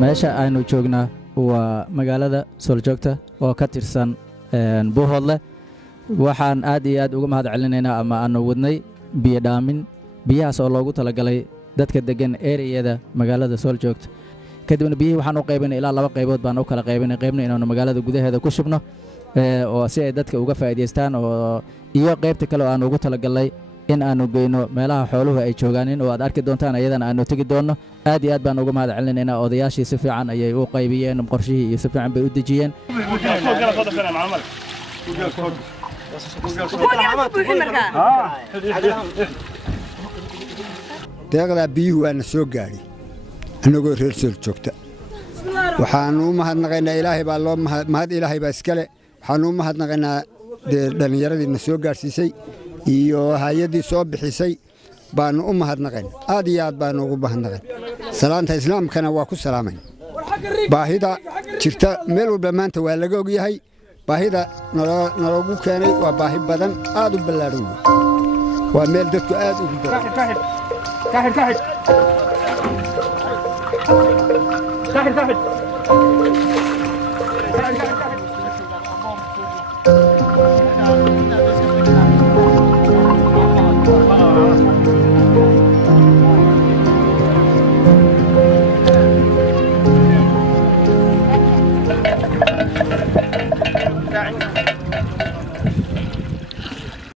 meesha aynu joognaa waa magaalada Sooljoogta oo ka tirsan Buuhoodle waxaan aad iyo aad uga mahad celinaynaa ama aanu wadnay biyo dhaamin biyahaas oo loogu talagalay dadka degan area-da magaalada Sooljoogta kadibna biyihii waxaan u qaybinay ilaa 2 qaybood baan u kala qaybinay qaybna inaanu magaalada gudaheeda ku shubno oo si ay dadka uga faa'iideystaan oo iyo qaybta kale oo aan ugu talagalay in aanu geyno meelaha xooluhu ay joogaan oo aad arki doontaan ayadana aanu tagi doono aad iyo aad baan uga mahad celinaynaa odayaashii si fiican ayay u qaybiyeen qorshihii iyo si fiican bay u dejiyeen deeqda biyuhu waana soo gaadhay anagoo reer Sooljoogta waxaan u mahadnaqaynaa ilaahay baa loo mahad ilaahay baa iskale waxaan u mahadnaqaynaa dhalinyaradii na soo gaarsiisay iyo hay'adii soo bixisay baan u mahadnaqayn aad iyo aad baan ugu mahadnaqayn salaanta islaamkana waa ku salaamayn baahida jirta meel walba maanta waa laga og yahay baahida nologu keenay waa baahi badan aad u ballaaran waa meel dadku aad ugu badan